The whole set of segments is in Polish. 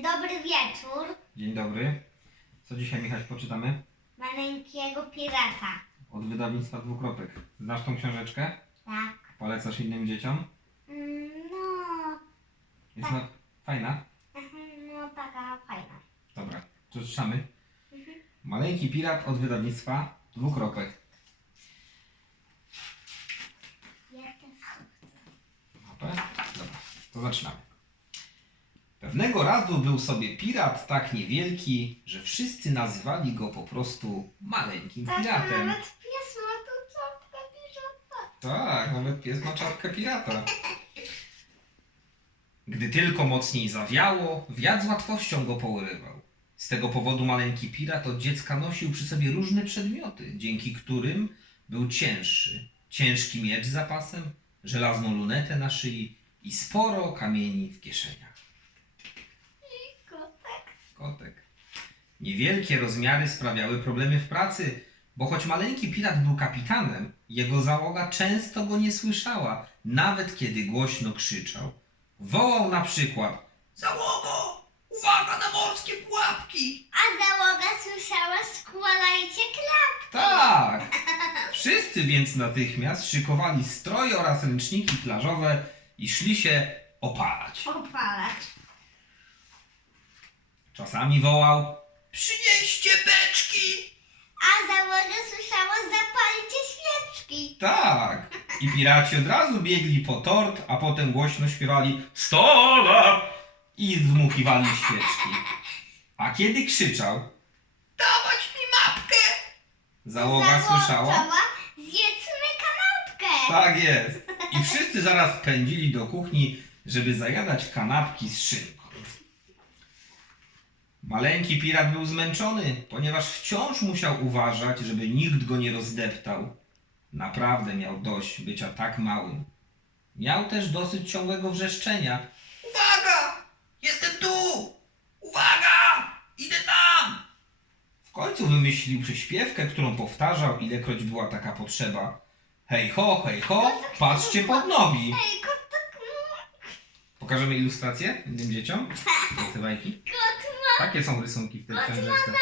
Dobry wieczór. Dzień dobry. Co dzisiaj, Michał, poczytamy? Maleńkiego pirata. Od wydawnictwa Dwukropek. Znasz tą książeczkę? Tak. Polecasz innym dzieciom? Mm, No, Jest no, fajna? mhm, no taka fajna. Dobra, to czytamy. Maleńki pirat od wydawnictwa Dwukropek. Ja też? Dobra, to zaczynamy. Pewnego razu był sobie pirat tak niewielki, że wszyscy nazywali go po prostu maleńkim Tak, piratem. nawet pies ma tu czapkę pirata. Tak, nawet pies ma czapkę pirata. Gdy tylko mocniej zawiało, wiatr z łatwością go połyrywał. Z tego powodu maleńki pirat od dziecka nosił przy sobie różne przedmioty, dzięki którym był cięższy. Ciężki miecz z zapasem, żelazną lunetę na szyi i sporo kamieni w kieszeniach. Kotek. Niewielkie rozmiary sprawiały problemy w pracy, bo choć maleńki pirat był kapitanem, jego załoga często go nie słyszała, nawet kiedy głośno krzyczał. Wołał na przykład: Załogo! Uwaga na morskie pułapki! A załoga słyszała, składajcie klap. Tak! Wszyscy więc natychmiast szykowali stroje oraz ręczniki plażowe i szli się opalać. Opalać. Czasami wołał: Przynieście beczki! A załoga słyszała, zapalcie świeczki. Tak. I piraci od razu biegli po tort, a potem głośno śpiewali 100 lat i dmuchiwali świeczki. A kiedy krzyczał Dawać mi mapkę! Załoga słyszała zjedzmy kanapkę. Tak jest. I wszyscy zaraz pędzili do kuchni, żeby zajadać kanapki z szynką. Maleńki pirat był zmęczony, ponieważ wciąż musiał uważać, żeby nikt go nie rozdeptał. Naprawdę miał dość bycia tak małym. Miał też dosyć ciągłego wrzeszczenia. Uwaga! Jestem tu! Uwaga! Idę tam! W końcu wymyślił przyśpiewkę, którą powtarzał, ilekroć była taka potrzeba. Hej ho, hej ho, patrzcie pod nogi. Kotek, Pokażemy ilustrację innym dzieciom? Do tej bajki? Takie są rysunki w tej ma książeczce. na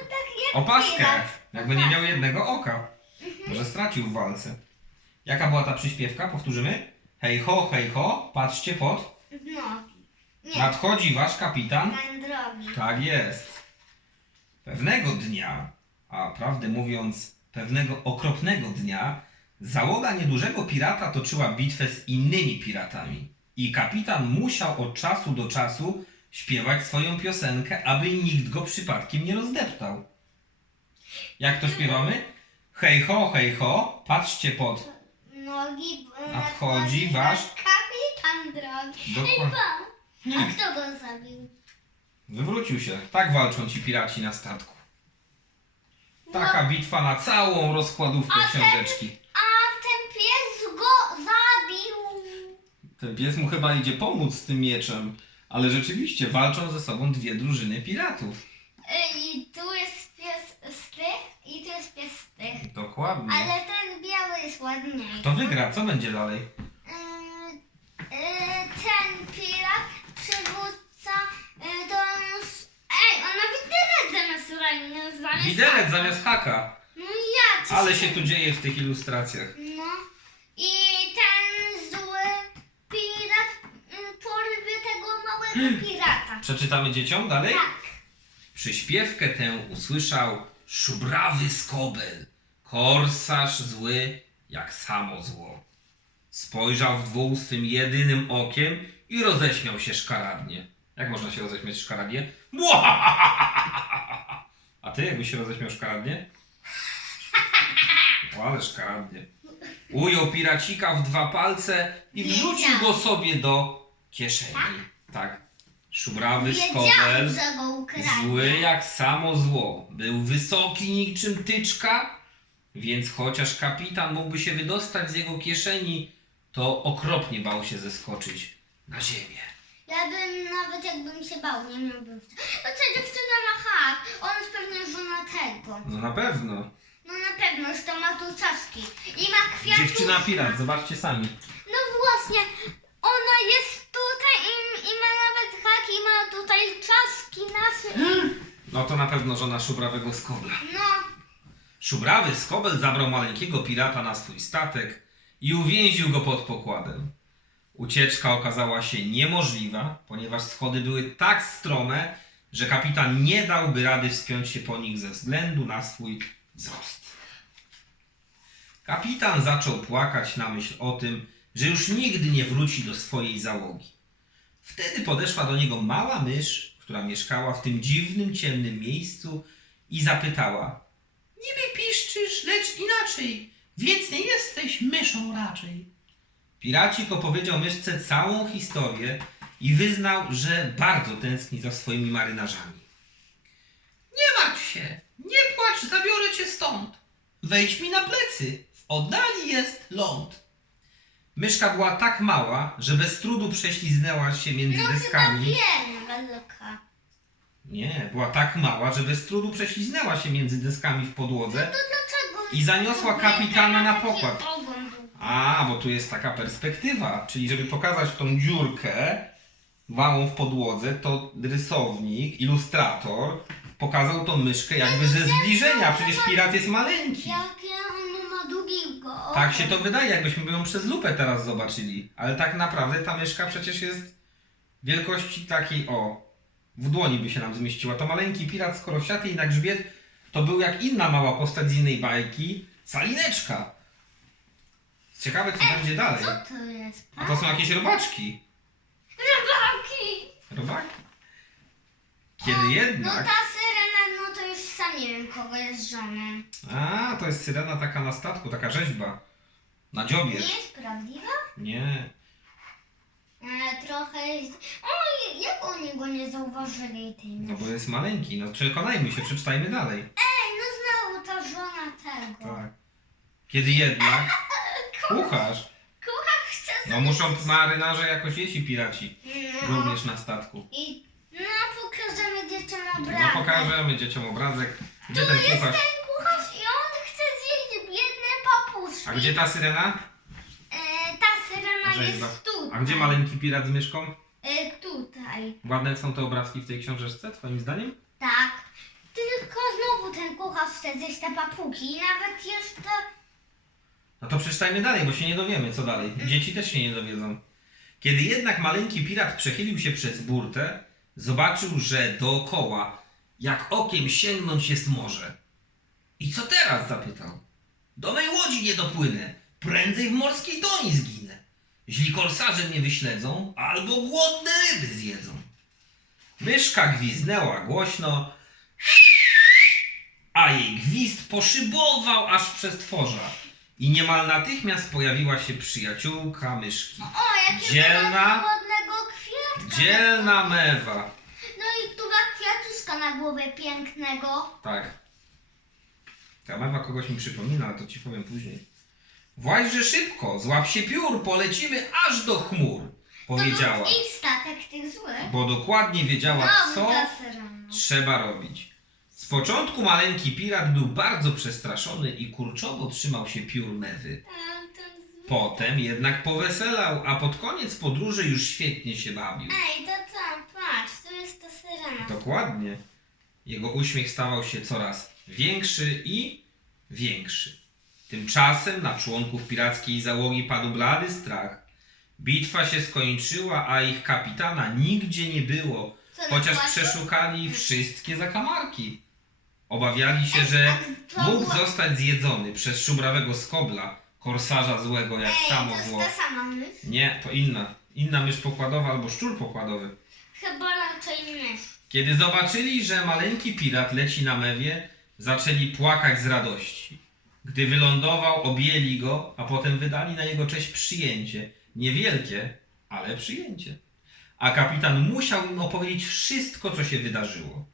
tak jak Opaskę! Jakby nie miał jednego oka. Może stracił w walce. Jaka była ta przyśpiewka? Powtórzymy? Hej ho, hej ho, patrzcie pod. Nogi. Nie, Nadchodzi wasz kapitan. drogi. Tak jest. Pewnego dnia, a prawdę mówiąc, pewnego okropnego dnia, załoga niedużego pirata toczyła bitwę z innymi piratami. I kapitan musiał od czasu do czasu śpiewać swoją piosenkę, aby nikt go przypadkiem nie rozdeptał. Jak to śpiewamy? Hej ho, hej ho, patrzcie pod. Nogi. e, Nadchodzi wasz- Kapitan drogi. Dokładnie. A kto go zabił? Wywrócił się. Tak walczą ci piraci na statku. Taka bitwa na całą rozkładówkę A ten- książeczki. A ten pies go zabił. Ten pies mu chyba idzie pomóc z tym mieczem. Ale rzeczywiście walczą ze sobą dwie drużyny piratów. I tu jest pies z tych i tu jest pies z tych. Dokładnie. Ale ten biały jest ładniejszy. To wygra, co będzie dalej? Yy, yy, ten pirat przywódca yy, to on... s- Ej, on ma widelec zamiast zamiast... Widelec zamiast haka. No ja Ale się tu dzieje w tych ilustracjach. No. I ten zły pirat yy, porwie pirata. Przeczytamy dzieciom dalej? Tak. Przyśpiewkę tę usłyszał szubrawy skobel, korsarz zły jak samo zło. Spojrzał w dwóch swym jedynym okiem i roześmiał się szkaradnie. Jak można się roześmiać szkaradnie? A ty jakbyś się roześmiał szkaradnie? O, ale szkaradnie. Ujął piracika w dwa palce i wrzucił go sobie do kieszeni. Tak. Szubrawy skobel. Wiedział, że go ukradnie. Zły jak samo zło. Był wysoki niczym tyczka, więc chociaż kapitan mógłby się wydostać z jego kieszeni, to okropnie bał się zeskoczyć na ziemię. Ja bym nawet jakbym się bał, nie miałbym. No ta dziewczyna ma hak. Ona jest pewnie żonatego. No na pewno. No na pewno, już to ma tu czaszki. I ma kwiatki. Dziewczyna pirat, zobaczcie sami. No właśnie, ona jest tutaj i, i ma nawet hak i ma tutaj patrzy i... No to na pewno żona szubrawego skobla. No, Szubrawy skobel zabrał maleńkiego pirata na swój statek i uwięził go pod pokładem. Ucieczka okazała się niemożliwa, ponieważ schody były tak strome, że kapitan nie dałby rady wspiąć się po nich ze względu na swój wzrost. Kapitan zaczął płakać na myśl o tym, że już nigdy nie wróci do swojej załogi. Wtedy podeszła do niego mała mysz, która mieszkała w tym dziwnym, ciemnym miejscu i zapytała: Niby piszczysz, lecz inaczej, więc nie jesteś myszą raczej. Piracik opowiedział myszce całą historię i wyznał, że bardzo tęskni za swoimi marynarzami. Nie martw się, nie płacz, zabiorę cię stąd. Wejdź mi na plecy, w oddali jest ląd. Myszka była tak mała, że bez trudu prześliznęła się między deskami. wiem, Belka. Nie, była tak mała, że bez trudu prześliznęła się między deskami w podłodze To dlaczego... I zaniosła kapitana na Taki pokład. ogon był. A, bo tu jest taka perspektywa, czyli żeby pokazać tą dziurkę małą w podłodze, to rysownik, ilustrator pokazał tą myszkę jakby ze zbliżenia, przecież pirat jest maleńki. Jakie ono ma długiego. Tak się to wydaje, jakbyśmy ją przez lupę teraz zobaczyli, ale tak naprawdę ta myszka przecież jest wielkości takiej, o, w dłoni by się nam zmieściła. To maleńki pirat, skoro i na grzbiet, to był jak inna mała postać z innej bajki, salineczka. Ciekawe, co będzie dalej. Co to jest? A to są jakieś robaczki. Robaki! Robaki? Kiedy No jednak... ta syrena, no to już sam nie wiem kogo jest żoną. A, to jest syrena taka na statku, taka rzeźba. Na dziobie. Nie jest prawdziwa? Nie. E, trochę jest... O, jak oni go nie zauważyli tej No myszy? bo jest maleńki. No przekonajmy się, przeczytajmy dalej. Ej, no znowu ta żona tego. Tak. Kiedy jednak... Kucharz. Kucharz chce No muszą marynarze jakoś jeść i piraci. No. Również na statku. I no pokażemy dzieciom No obrazek. pokażemy dzieciom obrazek. Gdzie Tu ten jest kucharz? ten kucharz i on chce zjeść biedne papuszki. A gdzie ta syrena? E, ta syrena Rzeźba. jest tutaj. A gdzie maleńki pirat z myszką? E, tutaj. Ładne są te obrazki w tej książeczce, twoim zdaniem? Tak. Tylko znowu ten kucharz chce zjeść te papugi i nawet jeszcze... No to przeczytajmy dalej, bo się nie dowiemy, co dalej. Dzieci też się nie dowiedzą. Kiedy jednak maleńki pirat przechylił się przez burtę, zobaczył, że dookoła, jak okiem sięgnąć jest morze. I co teraz? zapytał. Do mej łodzi nie dopłynę, prędzej w morskiej doni zginę. Źli korsarze mnie wyśledzą, albo głodne ryby zjedzą. Myszka gwizdnęła głośno, a jej gwizd poszybował aż przez tworza. I niemal natychmiast pojawiła się przyjaciółka myszki. O, jakiego Dzielna. ładnego kwiatka. Dzielna mewa. No i tu ma kwiatuszka na głowie pięknego. Tak. Ta mewa kogoś mi przypomina, ale to ci powiem później. Właźże szybko, złap się piór, polecimy aż do chmur, powiedziała. To był ich statek tych złych. Bo dokładnie wiedziała, co trzeba robić. Z początku maleńki pirat był bardzo przestraszony i kurczowo trzymał się piór mewy. Potem jednak poweselał, a pod koniec podróży już świetnie się bawił. Ej, to co? Patrz, tu jest ta syrena. Dokładnie. Jego uśmiech stawał się coraz większy i większy. Tymczasem na członków pirackiej załogi padł blady strach. Bitwa się skończyła, a ich kapitana nigdzie nie było, Co, na chociaż płaszczu? przeszukali wszystkie zakamarki. Obawiali się, że to mógł zostać zjedzony przez szubrawego skobla, korsarza złego jak Ej, samo to jest zło. ta sama mysz? Nie, to inna. Inna mysz pokładowa albo szczur pokładowy. Chyba raczej mysz. Kiedy zobaczyli, że maleńki pirat leci na mewie, zaczęli płakać z radości. Gdy wylądował, objęli go, a potem wydali na jego cześć przyjęcie. Niewielkie, ale przyjęcie. A kapitan musiał im opowiedzieć wszystko, co się wydarzyło.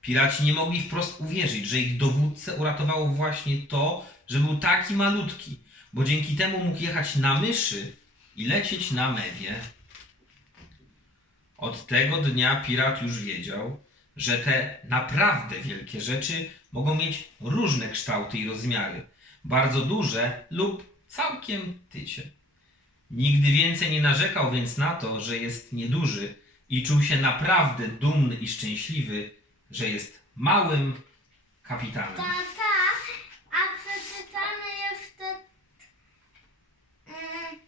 Piraci nie mogli wprost uwierzyć, że ich dowódcę uratowało właśnie to, że był taki malutki, bo dzięki temu mógł jechać na myszy i lecieć na mewie. Od tego dnia pirat już wiedział, że te naprawdę wielkie rzeczy mogą mieć różne kształty i rozmiary, bardzo duże lub całkiem tycie. Nigdy więcej nie narzekał więc na to, że jest nieduży i czuł się naprawdę dumny i szczęśliwy, że jest małym kapitanem. Tata, a przeczytamy jeszcze... Mm,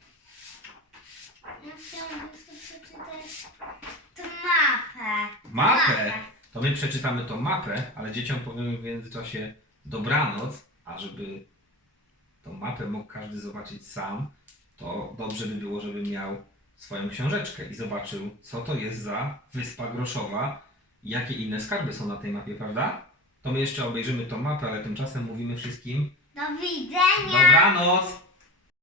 ja chciałam jeszcze przeczytać tę mapę. Mapę! To my przeczytamy tą mapę, ale dzieciom powiemy w międzyczasie dobranoc, a żeby tą mapę mógł każdy zobaczyć sam, to dobrze by było, żeby miał swoją książeczkę i zobaczył, co to jest za wyspa groszowa i jakie inne skarby są na tej mapie, prawda? To my jeszcze obejrzymy tą mapę, ale tymczasem mówimy wszystkim Do widzenia! dobranoc!